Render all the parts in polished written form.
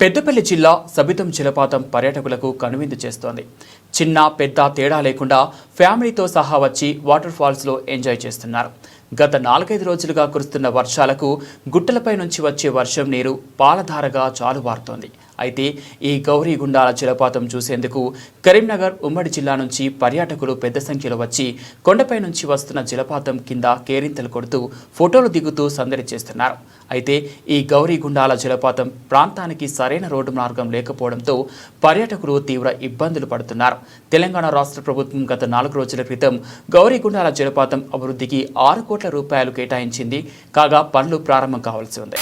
పెద్దపల్లి జిల్లా సబితం జలపాతం పర్యాటకులకు కనువిందు చేస్తోంది. చిన్న పెద్ద తేడా లేకుండా ఫ్యామిలీతో సహా వచ్చి వాటర్ ఫాల్స్లో ఎంజాయ్ చేస్తున్నారు. గత 4-5 రోజులుగా కురుస్తున్న వర్షాలకు గుట్టలపై నుంచి వచ్చే వర్షం నీరు పాలధారగా జాలువారుతోంది. అయితే ఈ గౌరీగుండాల జలపాతం చూసేందుకు కరీంనగర్ ఉమ్మడి జిల్లా నుంచి పర్యాటకులు పెద్ద సంఖ్యలో వచ్చి కొండపై నుంచి వస్తున్న జలపాతం కింద కేరింతలు కొడుతూ ఫోటోలు దిగుతూ సందడి చేస్తున్నారు. అయితే ఈ గౌరీగుండాల జలపాతం ప్రాంతానికి సరైన రోడ్డు మార్గం లేకపోవడంతో పర్యాటకులు తీవ్ర ఇబ్బందులు పడుతున్నారు. తెలంగాణ రాష్ట్ర ప్రభుత్వం గత 4 రోజుల క్రితం గౌరీగుండాల జలపాతం అభివృద్ధికి 6 కోట్ల రూపాయలు కేటాయించింది. కాగా పనులు ప్రారంభం కావాల్సి ఉంది.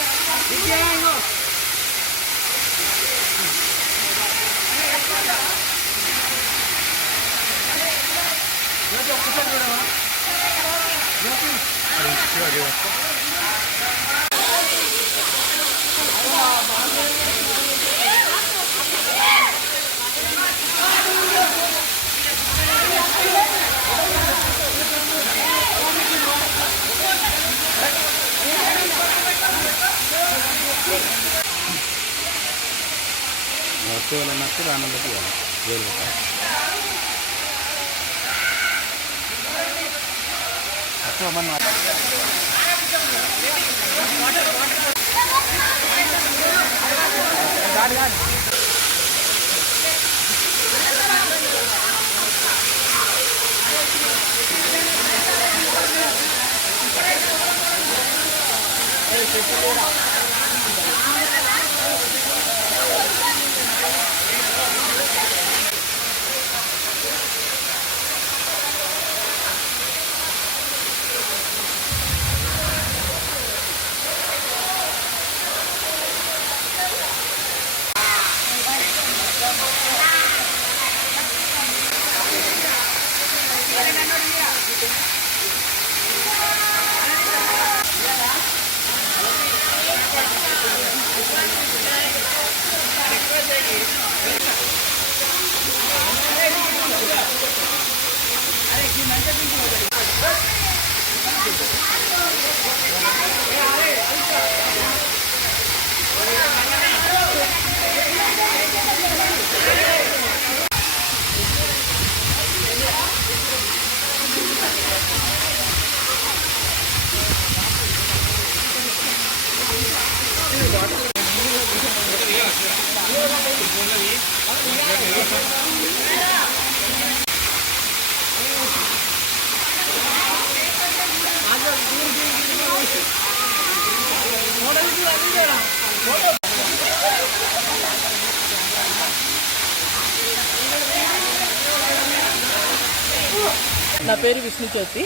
నా పేరు విష్ణుజ్యోతి.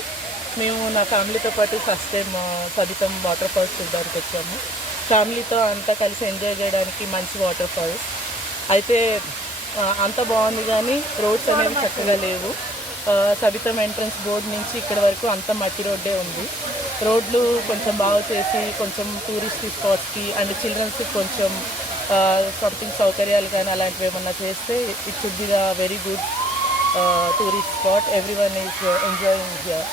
మేము నా ఫ్యామిలీతో పాటు first time Sabitham water falls చూడడానికి వచ్చాము. ఫ్యామిలీతో అంతా కలిసి ఎంజాయ్ చేయడానికి మంచి వాటర్ ఫాల్స్ అయితే అంత బాగుంది, కానీ రోడ్స్ అనేవి చక్కగా లేవు. సబితం ఎంట్రన్స్ బోర్డు నుంచి ఇక్కడ వరకు అంత మట్టి రోడ్డే ఉంది. రోడ్లు కొంచెం బాగు చేసి కొంచెం టూరిస్ట్ స్పాట్స్కి అండ్ చిల్డ్రన్స్కి కొంచెం సంథింగ్ సౌకర్యాలు కానీ అలాంటివి ఏమన్నా చేస్తే it should be the very good tourist spot. Everyone is enjoying here.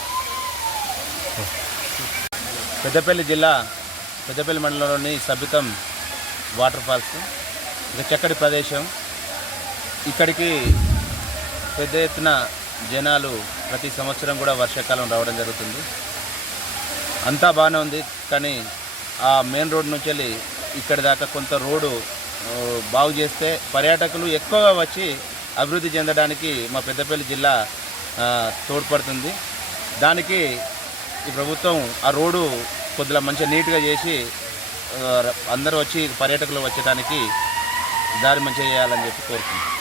Peddapalli జిల్లా పెద్దపల్లి మండలంలోని సబితం వాటర్ ఫాల్స్ ఒక చక్కటి ప్రదేశం. ఇక్కడికి పెద్ద ఎత్తున జనాలు ప్రతి సంవత్సరం కూడా వర్షాకాలం రావడం జరుగుతుంది. అంతా బాగానే ఉంది, కానీ ఆ మెయిన్ రోడ్ నుంచి వెళ్ళి ఇక్కడి దాకా కొంత రోడ్డు బాగు చేస్తే పర్యాటకులు ఎక్కువగా వచ్చి అభివృద్ధి చెందడానికి మా పెద్దపల్లి జిల్లా తోడ్పడుతుంది. దానికి ఈ ప్రభుత్వం ఆ రోడ్డు కొద్దిగా మంచిగా నీట్గా చేసి అందరూ వచ్చి పర్యాటకులు వచ్చడానికి దారి మంచిగా చేయాలని చెప్పి కోరుకుంటున్నాం.